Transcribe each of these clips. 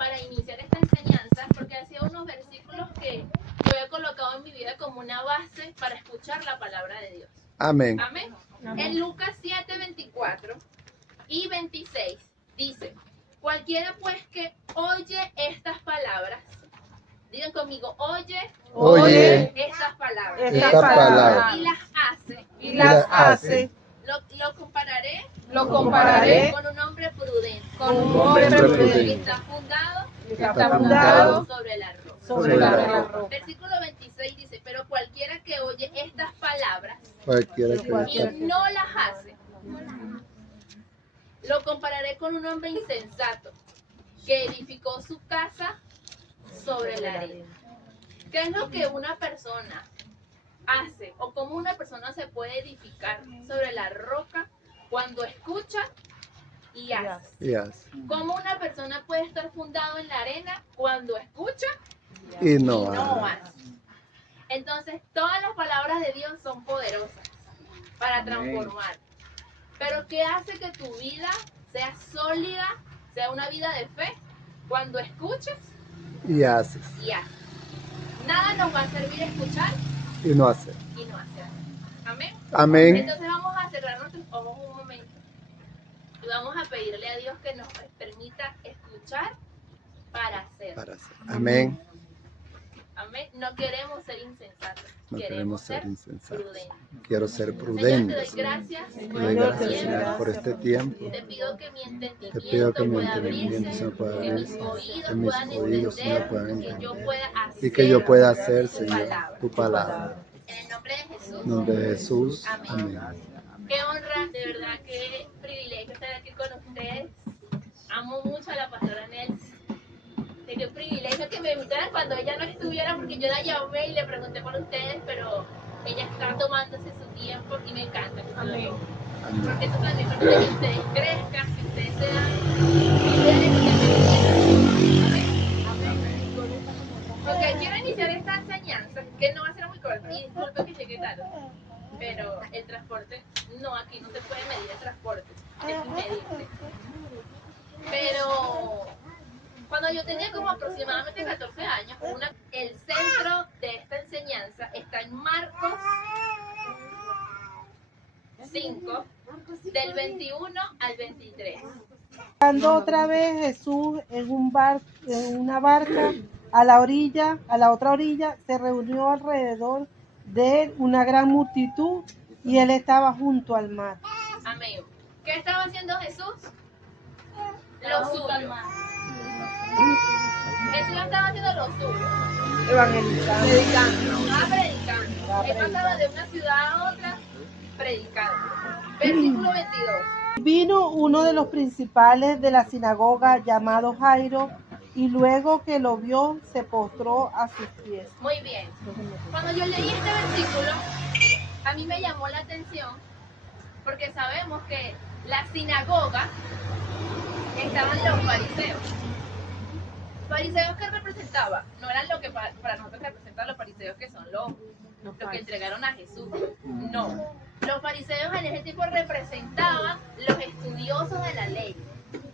para iniciar esta enseñanza, porque ha sido unos versículos que yo he colocado en mi vida como una base para escuchar la palabra de Dios. Amén. Amén. En Lucas 7, 24 y 26 dice: cualquiera pues que oye estas palabras, digan conmigo, Oye estas palabras, estas palabras y las hace, lo compararé con con un hombre prudente, que está fundado sobre la roca. sobre la roca. Versículo 26 dice: pero cualquiera que oye estas palabras Cualquiera que y está no las hace, lo compararé con un hombre insensato que edificó su casa sobre la arena. ¿Qué es lo que una persona hace o cómo una persona se puede edificar sobre la roca cuando escucha y hace? Yes. ¿Cómo una persona puede estar fundado en la arena cuando escucha Y y no no hace. hace? Entonces, todas las palabras de Dios son poderosas para transformar. Pero ¿qué hace que tu vida sea sólida, sea una vida de fe? Cuando escuchas Y haces. y haces. Nada nos va a servir escuchar Y no hacer. y no hacer. Amén. Amén. Entonces vamos a cerrar nuestros ojos un momento y vamos a pedirle a Dios que nos permita escuchar para hacer. Para hacer. Amén. Amén. No queremos ser insensatos. No queremos ser insensatos. prudentes. Quiero ser Señor, te prudente. doy gracias Te por doy este gracias, tiempo. Señor, por este tiempo. Te pido que mi Te pido que entendimiento mi pueda entendimiento abrirse, se pueda que mis abrir, oídos que mis puedan oídos, Señor, entender, puedan que yo entender. pueda hacer Y que yo pueda hacer, tu Señor, palabra. tu palabra. En el nombre de Jesús. En nombre de Jesús. Amén. Amén. Qué honra, de verdad, qué privilegio estar aquí con ustedes. Amo mucho a la pastora Nelson. De qué privilegio que me invitaran cuando ella no estuviera, porque yo la llamé y le pregunté por ustedes, pero ella está tomándose su tiempo y me encanta. Amén. Porque eso también permite que ustedes crezcan, que ustedes sean líderes que Amén. Ok, quiero iniciar esta enseñanza, que no va a ser muy corta, y disculpe que llegue tarde, pero el transporte, no, aquí no se puede medir el transporte, es inmedible. Pero cuando yo tenía como aproximadamente 14 años, el centro de esta enseñanza está en Marcos 5, del 21 al 23. Cuando otra vez Jesús en una barca a la otra orilla, se reunió alrededor de él una gran multitud y él estaba junto al mar. Amén. ¿Qué estaba haciendo Jesús? Lo suyo. Jesús estaba haciendo lo suyo. Evangelizando. Predicando. Estaba predicando. Él pasaba de una ciudad a otra predicando. Versículo 22. Vino uno de los principales de la sinagoga llamado Jairo y luego que lo vio se postró a sus pies. Muy bien. Cuando yo leí este versículo, a mí me llamó la atención porque sabemos que la sinagoga estaban los fariseos. ¿Fariseos que representaban? No eran lo que para nosotros representan los fariseos, que son los que entregaron a Jesús. No. Los fariseos en ese tiempo representaban los estudiosos de la ley.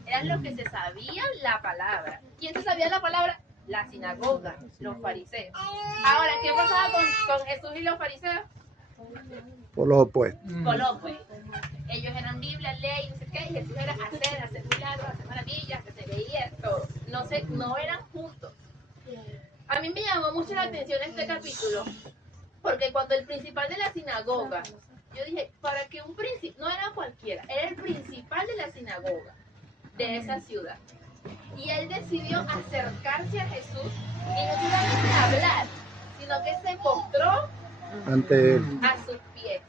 Eran los que se sabían la palabra. ¿Quién se sabía la palabra? La sinagoga, los fariseos. Ahora, ¿qué pasaba con Jesús y los fariseos? Por lo opuesto. Con lo opuesto. Ellos eran Biblia, ley, no sé qué, y Jesús era hacer milagros, hacer maravillas, que se veía todo. No eran juntos. A mí me llamó mucho la atención este capítulo, porque cuando el principal de la sinagoga, yo dije, para que un principal, no era cualquiera, era el principal de la sinagoga de esa ciudad. Y él decidió acercarse a Jesús y no solamente hablar, sino que se postró Ante él. a sus pies.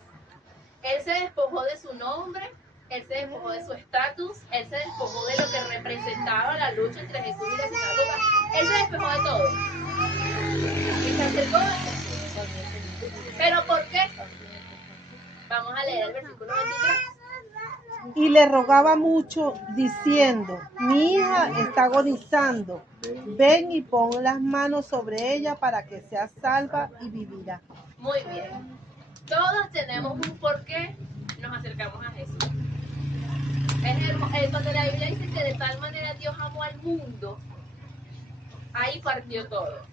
Él se despojó de su nombre, él se despojó de su estatus, él se despojó de lo que representaba la lucha entre Jesús y la sinagoga. Él se despojó de todo. Y se acercó a Jesús. ¿Pero por qué? Vamos a leer el versículo 23. Y le rogaba mucho diciendo, mi hija está agonizando, ven y pon las manos sobre ella para que sea salva y vivirá. Muy bien. Todos tenemos un porqué nos acercamos a Jesús. Cuando la Biblia dice que de tal manera Dios amó al mundo, ahí partió todo.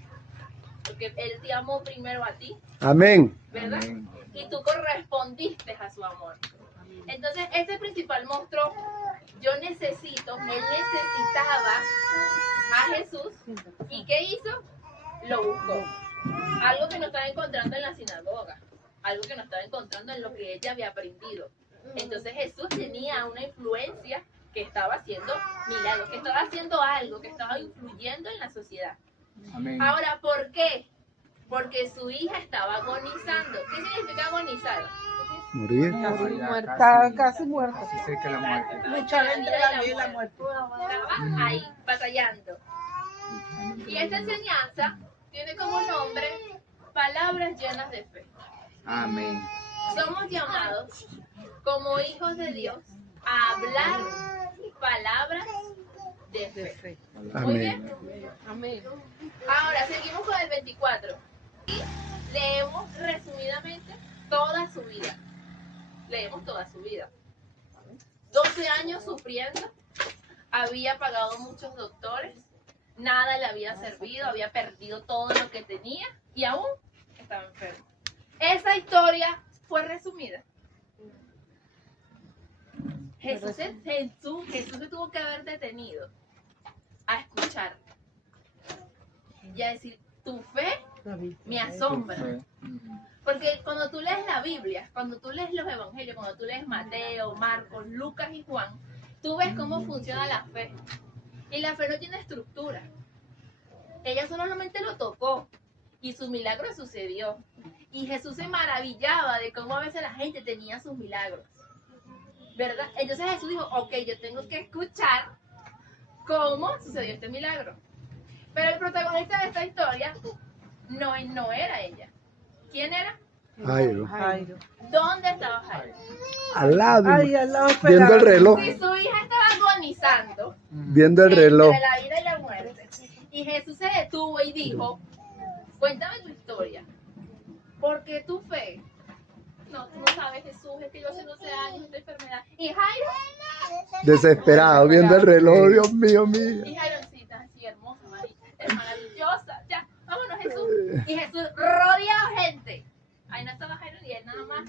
Porque Él te amó primero a ti, Amén. ¿verdad? Amén. Y tú correspondiste a su amor. Entonces, ese principal monstruo, él necesitaba a Jesús. ¿Y qué hizo? Lo buscó. Algo que no estaba encontrando en la sinagoga, algo que no estaba encontrando en lo que ella había aprendido. Entonces Jesús tenía una influencia que estaba haciendo milagros, que estaba haciendo algo, que estaba influyendo en la sociedad. Amén. Ahora, ¿por qué? Porque su hija estaba agonizando. ¿Qué significa agonizar? Morir. Muerta, casi muerta. Casi cerca de la muerte. Luchar entre la vida y la muerte. Estaba ahí, batallando. Y esta enseñanza tiene como nombre palabras llenas de fe. Amén. Somos llamados como hijos de Dios a hablar palabras de fe. Muy bien. Amén. Ahora seguimos con el 24. Y leemos resumidamente toda su vida. Leemos toda su vida. 12 años sufriendo. Había pagado muchos doctores. Nada le había servido. Había perdido todo lo que tenía. Y aún estaba enfermo. Esa historia fue resumida. Jesús se tuvo que haber detenido a escuchar y a decir, tu fe me asombra. Porque cuando tú lees la Biblia, cuando tú lees los evangelios, cuando tú lees Mateo, Marcos, Lucas y Juan, tú ves cómo funciona la fe. Y la fe no tiene estructura. Ella solamente lo tocó y su milagro sucedió. Y Jesús se maravillaba de cómo a veces la gente tenía sus milagros, ¿verdad? Entonces Jesús dijo, ok, yo tengo que escuchar cómo sucedió este milagro. Pero el protagonista de esta historia no era ella. ¿Quién era? Jairo. ¿Dónde estaba Jairo? Al lado. Ay, al lado Viendo el reloj. Si su hija estaba agonizando Viendo el reloj. entre la vida y la muerte, y Jesús se detuvo y dijo, cuéntame tu historia, porque tu fe, no, tú no sabes, Jesús, es que yo hace 12 años esta enfermedad, y Jairo, Desesperado, viendo el reloj. Dios mío, mío. y Jaironcita, así hermosa, es maravillosa, ya, vámonos Jesús, y Jesús rodeado de gente, ahí no estaba Jairo y él nada más,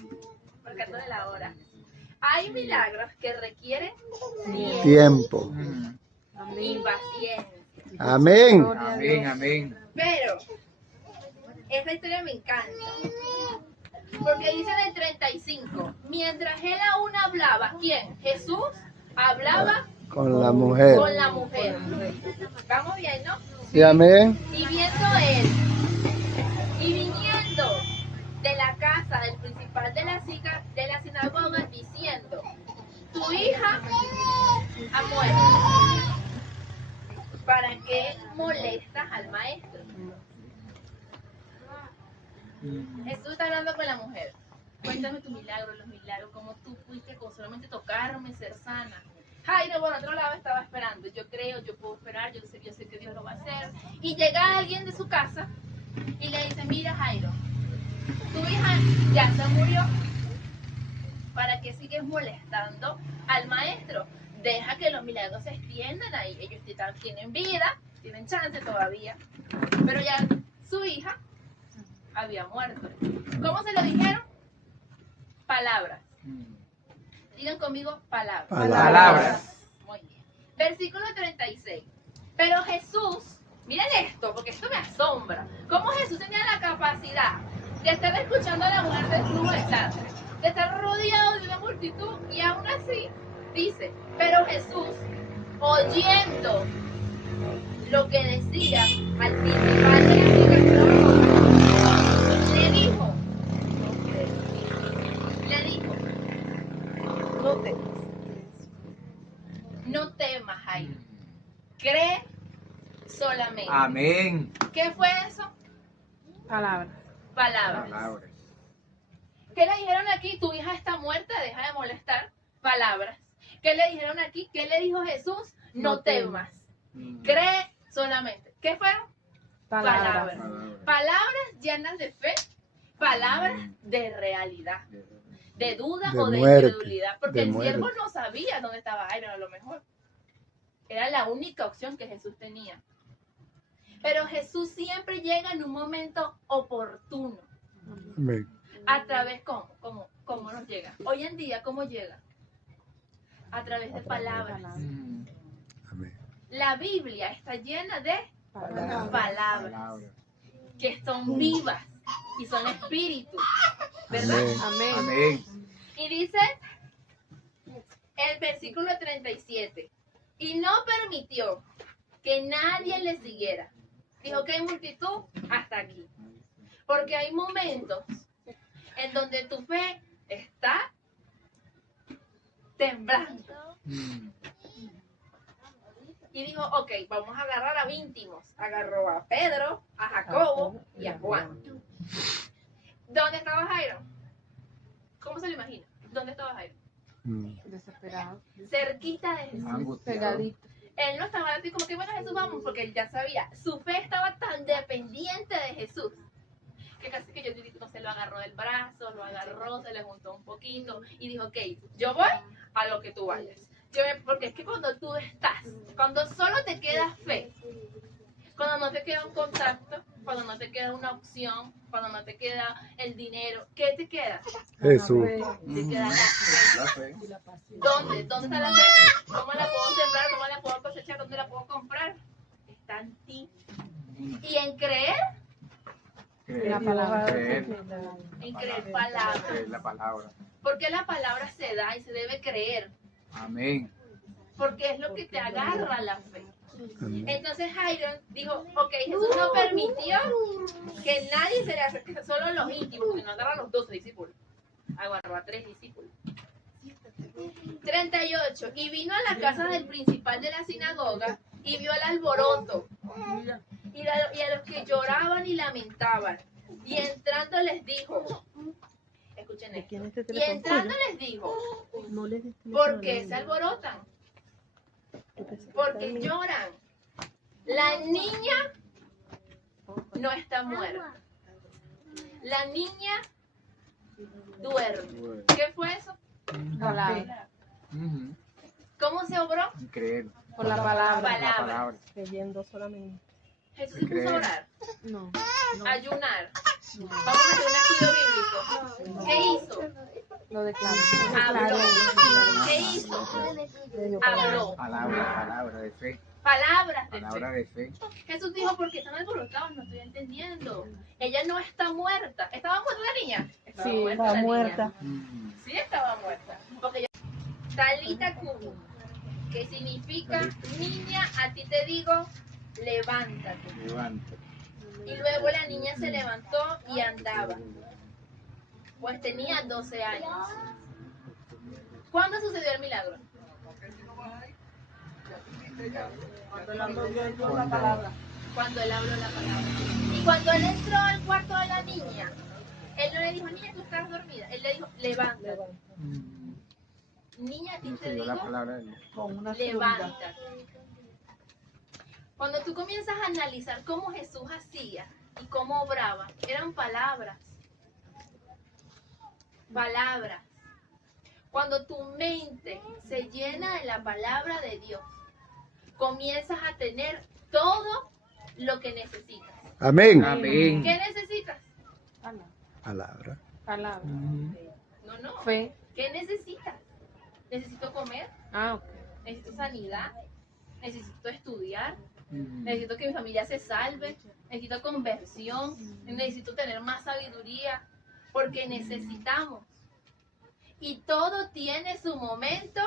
marcando de la hora. Hay milagros que requieren Tiempo. y paciencia. Amén. Amén, amén. Pero esta historia me encanta. Porque dice en el 35, mientras él aún hablaba, ¿quién? Jesús hablaba Con la mujer. con la mujer. ¿Estamos bien, no? Sí, amén. Y viendo él, y viniendo de la casa del principal de la sinagoga, diciendo, tu hija ha muerto. ¿Para qué molestas al maestro? Jesús está hablando con la mujer. Cuéntame tu milagro, los milagros, cómo tú fuiste con solamente tocarme, ser sana. Jairo por otro lado estaba esperando. Yo creo, yo puedo esperar, yo sé que Dios lo va a hacer. Y llega alguien de su casa y le dice, mira Jairo, tu hija ya se murió. ¿Para qué sigues molestando al maestro? Deja que los milagros se extiendan ahí. Ellos tienen vida, tienen chance todavía. Pero ya su hija había muerto. ¿Cómo se lo dijeron? Palabras. Digan conmigo, palabras. Palabras. Muy bien. Versículo 36. Pero Jesús, miren esto, porque esto me asombra. ¿Cómo Jesús tenía la capacidad de estar escuchando a la mujer del flujo de sangre, de estar rodeado de una multitud y aún así dice, pero Jesús, oyendo lo que decía al principal de la sinagoga, le dijo, no temas, Jairo, cree solamente. Amén. ¿Qué fue eso? Palabras. Palabras. Palabras. ¿Qué le dijeron aquí? Tu hija está muerta, deja de molestar. Palabras. ¿Qué le dijeron aquí? ¿Qué le dijo Jesús? No temas. Cree solamente. ¿Qué fueron? Palabras. Palabras llenas de fe. Palabras de realidad. De duda De o de muerte, incredulidad. Porque de el muerte. siervo no sabía dónde estaba Jairo, a lo mejor. Era la única opción que Jesús tenía. Pero Jesús siempre llega en un momento oportuno. Amén. ¿A través cómo nos llega? Hoy en día, ¿cómo llega? A través de palabras. Amén. La Biblia está llena de palabras Palabra. que son vivas y son espíritus, ¿verdad? Amén. Amén. Y dice el versículo 37, y no permitió que nadie le siguiera. Dijo que hay multitud hasta aquí. Porque hay momentos en donde tu fe está temblando. Y dijo, ok, vamos a agarrar a íntimos. Agarró a Pedro, a Jacobo y a Juan. ¿Dónde estaba Jairo? ¿Cómo se lo imagina? ¿Dónde estaba Jairo? Desesperado. Cerquita de Jesús. Angustiado. Pegadito. Él no estaba así como que bueno, Jesús, vamos, porque él ya sabía. Su fe estaba tan dependiente de Jesús que casi que yo diría, no se lo agarró del brazo, lo agarró, se le juntó un poquito y dijo, ok, yo voy a lo que tú vayas. Porque es que cuando tú estás, cuando solo te queda fe, cuando no te queda un contacto, cuando no te queda una opción, cuando no te queda el dinero, ¿qué te queda? Jesús. Te queda la fe. La fe. ¿Dónde? ¿Dónde está la fe? ¿Cómo la puedo sembrar? ¿Cómo la puedo cosechar? ¿Dónde la puedo comprar? Está en ti. Y en creer, La palabra. Creer. en creer palabras. Creer la palabra. Porque la palabra se da y se debe creer. Amén. Porque es lo que te agarra la fe. Amén. Entonces Jairo dijo, ok, Jesús no permitió que nadie se le acerque, solo los íntimos, porque no agarra a los 12 discípulos. Agarró a 3 discípulos. 38. Y vino a la casa del principal de la sinagoga y vio el alboroto y a los que lloraban y lamentaban. Y entrando les dijo, escuchen esto, ¿Quién es este y teléfono? entrando les dijo, No les des ¿por qué se alborotan? ¿Por qué lloran? La niña no está muerta. La niña duerme. ¿Qué fue eso? Palabra. ¿Cómo se obró? Creer. Por la palabra. La Palabra. palabra. Creyendo solamente. Jesús se puso a orar, No. ayunar. Vamos a hacer un estudio bíblico. ¿Qué hizo? Lo declaro. Habló. ¿Qué hizo? Habló. Palabra de fe. Palabras de Palabra fe. de fe. Jesús dijo, ¿por qué están alborotados? No estoy entendiendo. Ella no está muerta. ¿Estaba muerta la niña? Estaba Sí, muerta estaba la niña. muerta. Sí, estaba muerta. Porque Talita Kum, que significa niña, a ti te digo, levántate. Levanta. Y luego la niña se levantó y andaba. Pues tenía 12 años. ¿Cuándo sucedió el milagro? Cuando él habló la palabra. Y cuando él entró al cuarto de la niña, él no le dijo, niña, tú estás dormida. Él le dijo, levántate. Niña, a ti te Sucedió digo, la palabra de Dios. Con una seguridad. levántate. Cuando tú comienzas a analizar cómo Jesús hacía y cómo obraba, eran palabras. Palabras. Cuando tu mente se llena de la palabra de Dios, comienzas a tener todo lo que necesitas. Amén. Amén. ¿Qué necesitas? Palabra. Palabra. No. Fe. ¿Qué necesitas? Necesito comer, Ok. necesito sanidad, necesito estudiar, necesito que mi familia se salve, necesito conversión, necesito tener más sabiduría, porque necesitamos. Y todo tiene su momento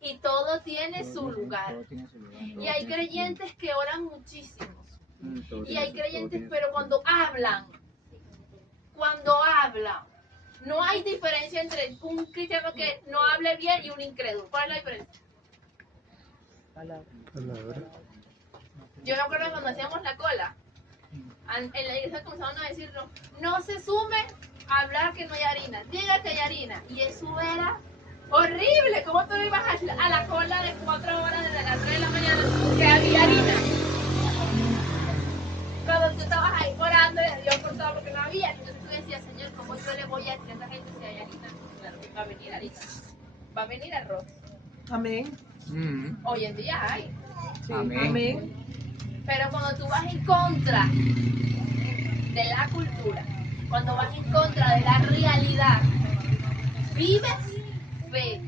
y todo tiene su lugar. Todo tiene su lugar. Y hay creyentes que oran muchísimo. Todo Y tiene hay su- creyentes, todo tiene pero cuando hablan, no hay diferencia entre un cristiano que no hable bien y un incrédulo. ¿Cuál es la diferencia? Palabra. Palabra. Yo me acuerdo cuando hacíamos la cola, en la iglesia comenzaron a decirnos, no se sume a hablar que no hay harina, diga que hay harina. Y eso era horrible. ¿Cómo tú ibas a la cola de 4 horas desde las 3 de la mañana que había harina? Cuando tú estabas ahí orando, Dios por todo lo que no había. Entonces tú decías, Señor, ¿cómo yo le voy a decir a esta gente si hay harina? Claro que va a venir harina. Va a venir arroz. Amén. Mm. Hoy en día hay. Sí. Amén. Amén. Pero cuando tú vas en contra de la cultura, cuando vas en contra de la realidad, vives fe.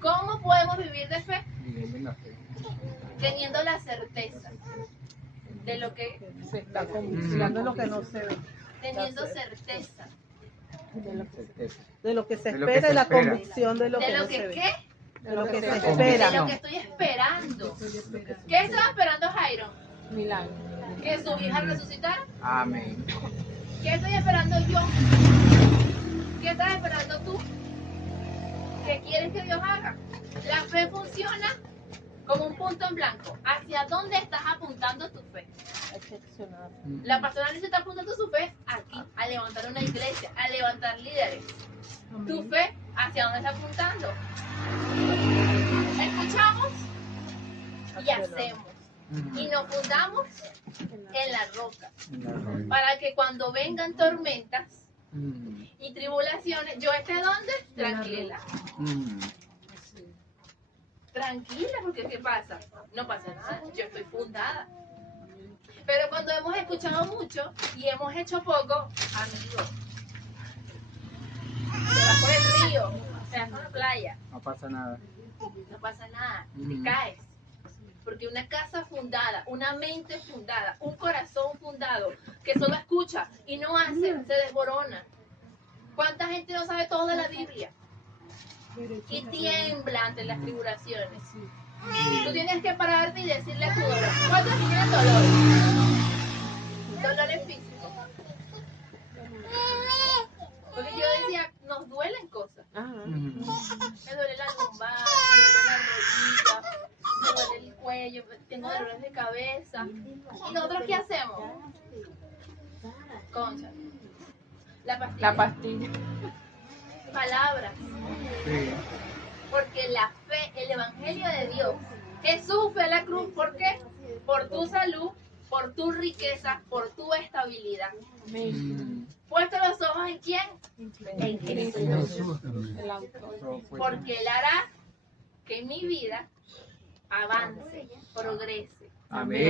¿Cómo podemos vivir de fe? Viviendo en la fe. Teniendo la certeza de lo que, Se está conviccionando lo que no se ve. teniendo certeza Certeza. De lo que se De lo que espera se y la espera. convicción de lo de que lo no se que ve. qué, De lo que se de espera. lo que estoy esperando. ¿Qué estaba esperando Jairo? Milagro. Que su hija resucitara. Amén. ¿Qué estoy esperando yo? ¿Qué estás esperando tú? ¿Qué quieres que Dios haga? La fe funciona como un punto en blanco. ¿Hacia dónde estás apuntando tu fe? Excepcional. La pastora Alicia está apuntando su fe aquí, a levantar una iglesia, a levantar líderes. Tu fe, ¿hacia dónde está apuntando? Escuchamos y hacemos. Y nos fundamos en la roca. Para que cuando vengan tormentas y tribulaciones, yo esté donde? Tranquila. Tranquila, porque ¿qué pasa? No pasa nada, yo estoy fundada. Pero cuando hemos escuchado mucho y hemos hecho poco, amigo, te vas por el río, te vas por la playa, No pasa nada. no pasa nada, te caes. Porque una casa fundada, una mente fundada, un corazón fundado, que solo escucha y no hace, se desborona. ¿Cuánta gente no sabe todo de la Biblia? Y tiembla ante las tribulaciones. Tú tienes que pararte y decirle a tu dolor. ¿Cuántos tienen dolor? Dolores físicos. Porque yo decía, nos duelen cosas. Me duele la lumbar, me duele la rodilla, me duele el cuello, tengo dolores de cabeza. ¿Y nosotros qué hacemos? Concha. La pastilla. La pastilla. Palabras. Sí. Porque la fe, el evangelio de Dios, Jesús fue a la cruz, ¿por qué? Por tu salud, por tu riqueza, por tu estabilidad. Puesto los ojos en quién? En Jesús. Porque Él hará que mi vida avance, progrese. Amén.